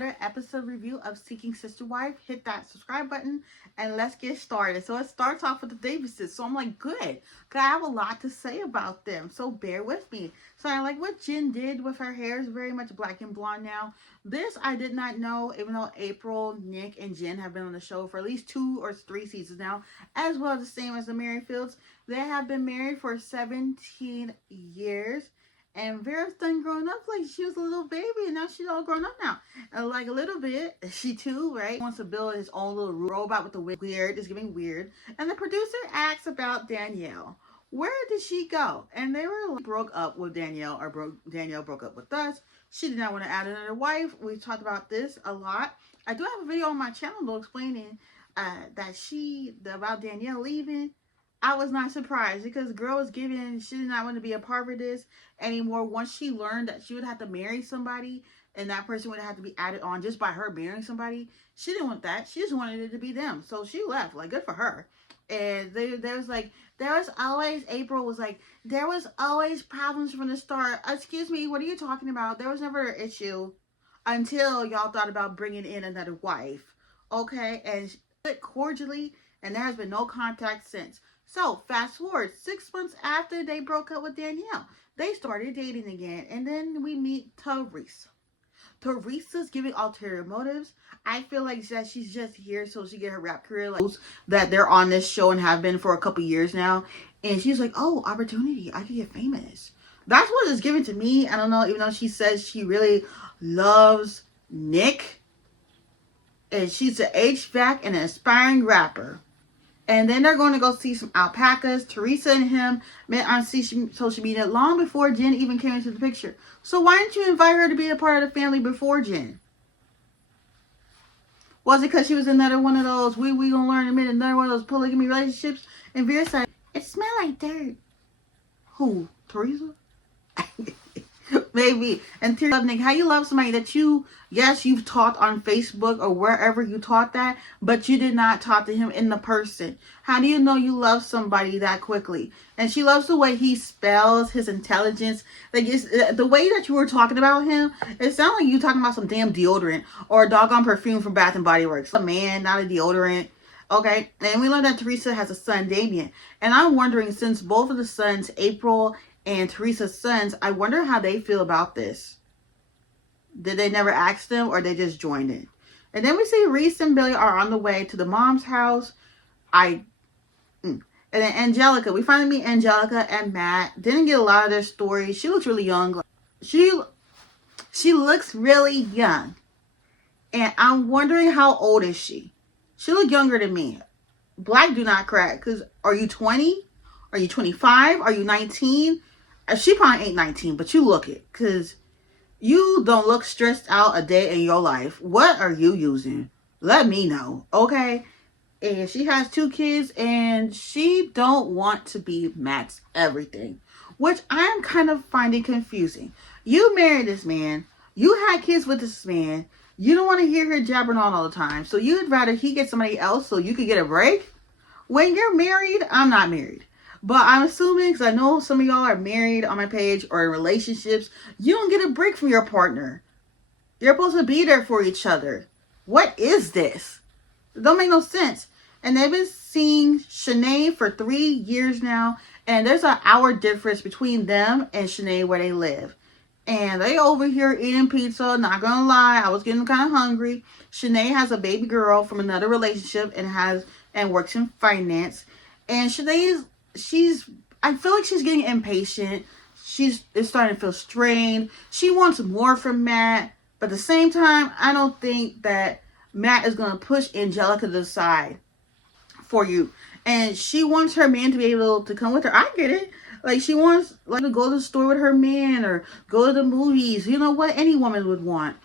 another episode review of Seeking Sister Wife. Hit that subscribe button and let's get started. So it starts off with the Davises. So I'm like, good, because I have a lot to say about them. So bear with me. So I like what Jen did with her hair is very much black and blonde now. This I did not know, even though April, Nick, and Jen have been on the show for at least 2 or 3 seasons now, as well as the same as the Merrifields. They have been married for 17 years. And Vera's done grown up like she was a little baby, and now she's all grown up now. And like a little bit, she too, right, wants to build his own little robot with the weird, is giving weird. And the producer asks about Danielle. Where did she go? And they were like, broke up with Danielle, or Danielle broke up with us. She did not want to add another wife. We've talked about this a lot. I do have a video on my channel though explaining about Danielle leaving. I was not surprised because girl was giving, she did not want to be a part of this anymore. Once she learned that she would have to marry somebody and that person would have to be added on just by her marrying somebody, she didn't want that. She just wanted it to be them. So she left. Like, good for her. And there was always, April was like, there was always problems from the start. Excuse me, what are you talking about? There was never an issue until y'all thought about bringing in another wife. Okay? And cordially, and there has been no contact since. So fast forward 6 months after they broke up with Danielle, they started dating again, and then we meet Teresa. Teresa's giving ulterior motives. I feel like that she's just here so she get her rap career, like that they're on this show and have been for a couple years now, and she's like, oh, opportunity, I could get famous. That's what it's given to me. I don't know, even though she says she really loves Nick, and she's an HVAC and an aspiring rapper. And then they're going to go see some alpacas. Teresa and him met on social media long before Jen even came into the picture. So why didn't you invite her to be a part of the family before Jen? Was it because she was another one of those, we gonna learn in a minute, another one of those polygamy relationships? And Vera said, it smelled like dirt. Who? Teresa? Maybe. And Teresa, Nick, how you love somebody that you've taught on Facebook or wherever you taught that, but you did not talk to him in the person. How do you know you love somebody that quickly? And she loves the way he spells, his intelligence. Like, the way that you were talking about him, it sounded like you talking about some damn deodorant or a doggone perfume from Bath and Body Works. A man, not a deodorant. Okay, and we learned that Teresa has a son, Damien. And I'm wondering, since both of the sons, April and Teresa's sons, I wonder how they feel about this. Did they never ask them, or they just joined in? And then we see Reese and Billy are on the way to the mom's house. And then Angelica, we finally meet Angelica and Matt. Didn't get a lot of their story. She looks really young. She looks really young. And I'm wondering, how old is she? She look younger than me. Black do not crack. Because are you 20? Are you 25? Are you 19? She probably ain't 19, but you look it. Because you don't look stressed out a day in your life. What are you using? Let me know, okay? And she has 2 kids, and she don't want to be Matt's everything, which I'm kind of finding confusing. You married this man. You had kids with this man. You don't want to hear her jabbering on all the time. So you'd rather he get somebody else so you could get a break? When you're married, I'm not married. But I'm assuming, because I know some of y'all are married on my page or in relationships, you don't get a break from your partner. You're supposed to be there for each other. What is this? It don't make no sense. And they've been seeing Shanae for 3 years now. And there's an hour difference between them and Shanae where they live. And they over here eating pizza. Not gonna lie, I was getting kind of hungry. Shanae has a baby girl from another relationship and works in finance. And Shanae I feel like she's getting impatient. It's starting to feel strained. She wants more from Matt. But at the same time, I don't think that Matt is going to push Angelica to the side for you. And she wants her man to be able to come with her. I get it. Like, she wants to go to the store with her man or go to the movies. You know what any woman would want.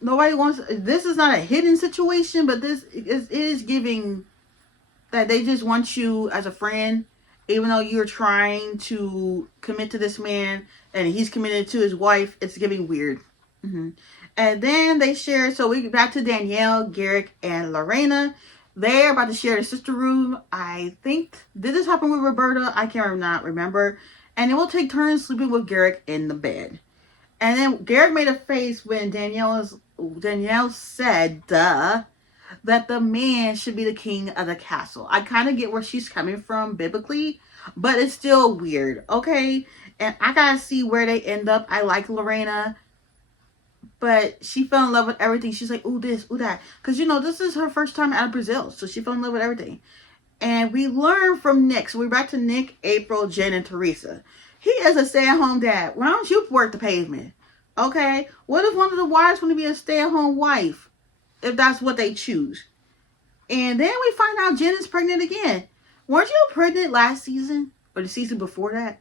Nobody wants... This is not a hidden situation, but this is giving that they just want you as a friend, even though you're trying to commit to this man and he's committed to his wife. It's giving weird. And then they share, so we get back to Danielle, Garrick, and Lorena. They're about to share the sister room. I think, did this happen with Roberta? I can't not remember. And they will take turns sleeping with Garrick in the bed. And then Garrick made a face when Danielle was Danielle said, duh, that the man should be the king of the castle. I kind of get where she's coming from biblically, but it's still weird, okay? And I gotta see where they end up. I like Lorena, but she fell in love with everything. She's like, ooh, this, ooh, that. Because, this is her first time out of Brazil, so she fell in love with everything. And we learn from Nick. So we're back to Nick, April, Jen, and Teresa. He is a stay-at-home dad. Why don't you work the pavement? Okay? What if one of the wives want to be a stay-at-home wife? If that's what they choose. And then we find out Jen is pregnant again. Weren't you pregnant last season? Or the season before that?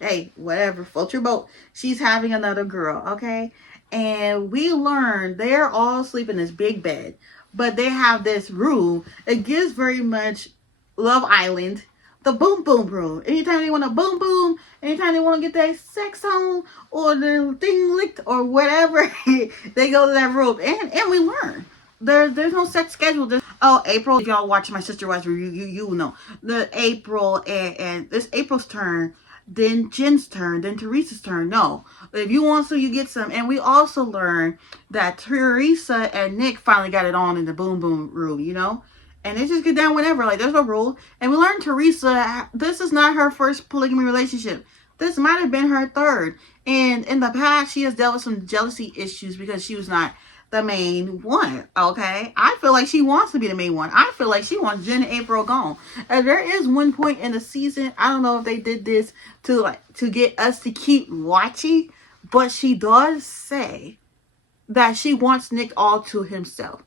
Hey, whatever. Float your boat. She's having another girl, okay? And we learn they're all sleeping in this big bed. But they have this room. It gives very much Love Island. The boom boom room. Anytime they want to boom boom, anytime they want to get their sex on or their thing licked or whatever, they go to that room. And we learn. There's no sex schedule. April, if y'all watch My Sister Wives review, you know. The April and this April's turn, then Jen's turn, then Teresa's turn. No. If you want some, you get some. And we also learn that Teresa and Nick finally got it on in the boom boom room, And they just get down whenever. Like, there's no rule. And we learned Teresa, this is not her first polygamy relationship. This might have been her third. And in the past, she has dealt with some jealousy issues because she was not the main one, okay? I feel like she wants to be the main one. I feel like she wants Jen and April gone. And there is one point in the season, I don't know if they did this to get us to keep watching, but she does say that she wants Nick all to himself.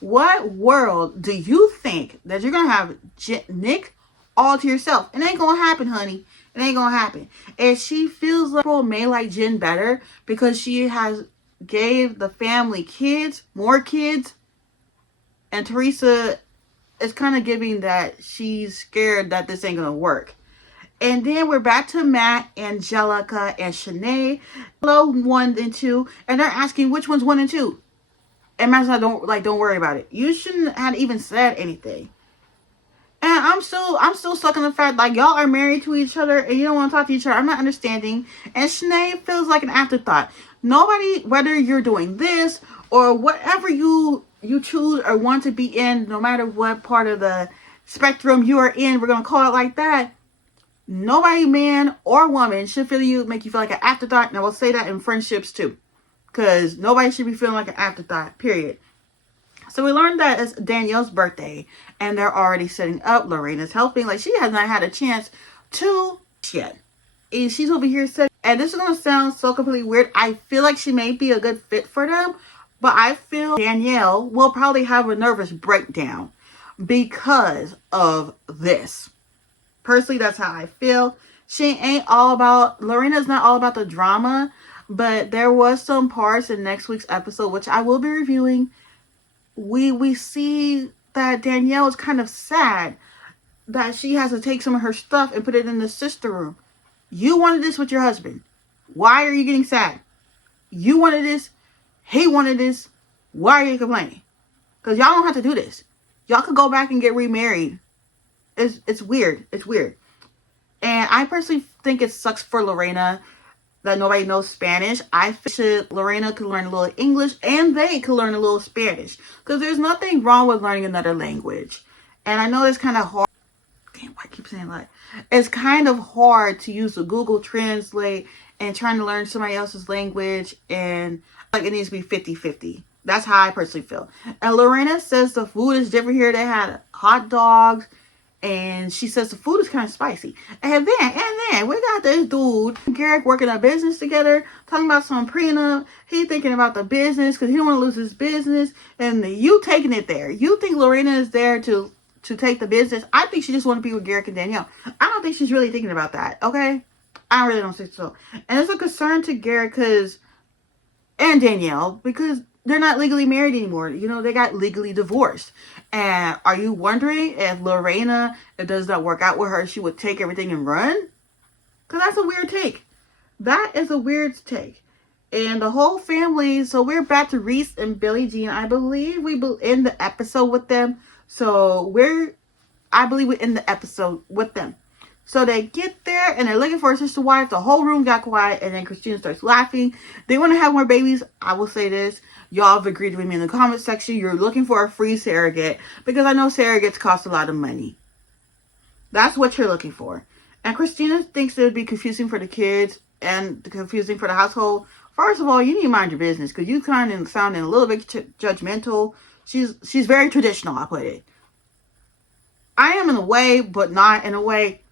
What world do you think that you're going to have Nick all to yourself? It ain't going to happen, honey. It ain't going to happen. And she feels like April may like Jen better because she has gave the family more kids. And Teresa is kind of giving that she's scared that this ain't going to work. And then we're back to Matt, Angelica, and Shanae. Hello, 1 and 2. And they're asking which one's 1 and 2. And Matt's like, don't worry about it. You shouldn't have even said anything. And I'm still stuck in the fact, like, y'all are married to each other and you don't want to talk to each other. I'm not understanding. And Shanae feels like an afterthought. Nobody, whether you're doing this or whatever you choose or want to be in, no matter what part of the spectrum you are in, we're going to call it like that. Nobody, man or woman, should make you feel like an afterthought. And I will say that in friendships too. Because nobody should be feeling like an afterthought, period. So we learned that it's Danielle's birthday. And they're already setting up. Lorena's helping. Like, she has not had a chance to yet. And she's over here setting. And this is going to sound so completely weird. I feel like she may be a good fit for them. But I feel Danielle will probably have a nervous breakdown because of this. Personally, that's how I feel. Lorena's not all about the drama. But there was some parts in next week's episode, which I will be reviewing. We see that Danielle is kind of sad that she has to take some of her stuff and put it in the sister room. You wanted this with your husband. Why are you getting sad? You wanted this. He wanted this. Why are you complaining? Because y'all don't have to do this. Y'all could go back and get remarried. It's weird. It's weird. And I personally think it sucks for Lorena that nobody knows Spanish. I think Lorena could learn a little English and they could learn a little Spanish. Because there's nothing wrong with learning another language. And I know it's kind of hard. Damn, why I keep saying that? It's kind of hard to use the Google Translate and trying to learn somebody else's language. And like it needs to be 50-50. That's how I personally feel. And Lorena says the food is different here. They had hot dogs. And she says the food is kind of spicy. And then we got this dude, Garrick, working a business together, talking about some prenup. He thinking about the business because he don't want to lose his business. And you taking it there. You think Lorena is there to take the business? I think she just want to be with Garrick and Danielle. I don't think she's really thinking about that, okay? I really don't think so. And it's a concern to Garrick and Danielle because they're not legally married anymore. They got legally divorced. And are you wondering if Lorena, if it does not work out with her, she would take everything and run? Because that's a weird take. That is a weird take. And the whole family, so we're back to Reese and Billie Jean. I believe we end the episode with them. So I believe we end the episode with them. So they get there and they're looking for a sister wife. The whole room got quiet and then Christina starts laughing. They want to have more babies. I will say this. y'all have agreed with me in the comment section. You're looking for a free surrogate because I know surrogates cost a lot of money. That's what you're looking for. And Christina thinks it would be confusing for the kids and confusing for the household. First of all, you need to mind your business because you kind of sounding a little bit judgmental. She's very traditional, I'll put it. I am in a way, but not in a way.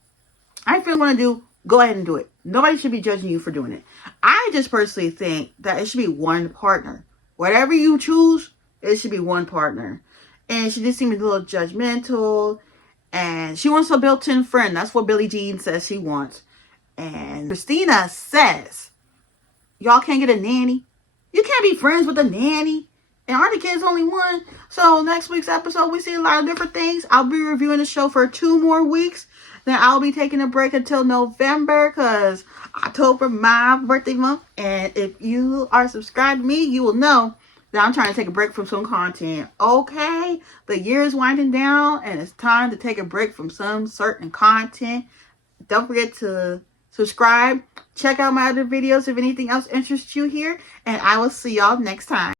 I feel want to do, go ahead and do it. Nobody should be judging you for doing it. I just personally think that it should be one partner. Whatever you choose, it should be one partner. And she just seemed a little judgmental. And she wants a built-in friend. That's what Billie Jean says she wants. And Christina says, y'all can't get a nanny. You can't be friends with a nanny. And aren't the kids only one? So next week's episode, we see a lot of different things. I'll be reviewing the show for 2 more weeks. Then I'll be taking a break until November because October, my birthday month. And if you are subscribed to me, you will know that I'm trying to take a break from some content. Okay? The year is winding down and it's time to take a break from some certain content. Don't forget to subscribe. Check out my other videos if anything else interests you here. And I will see y'all next time.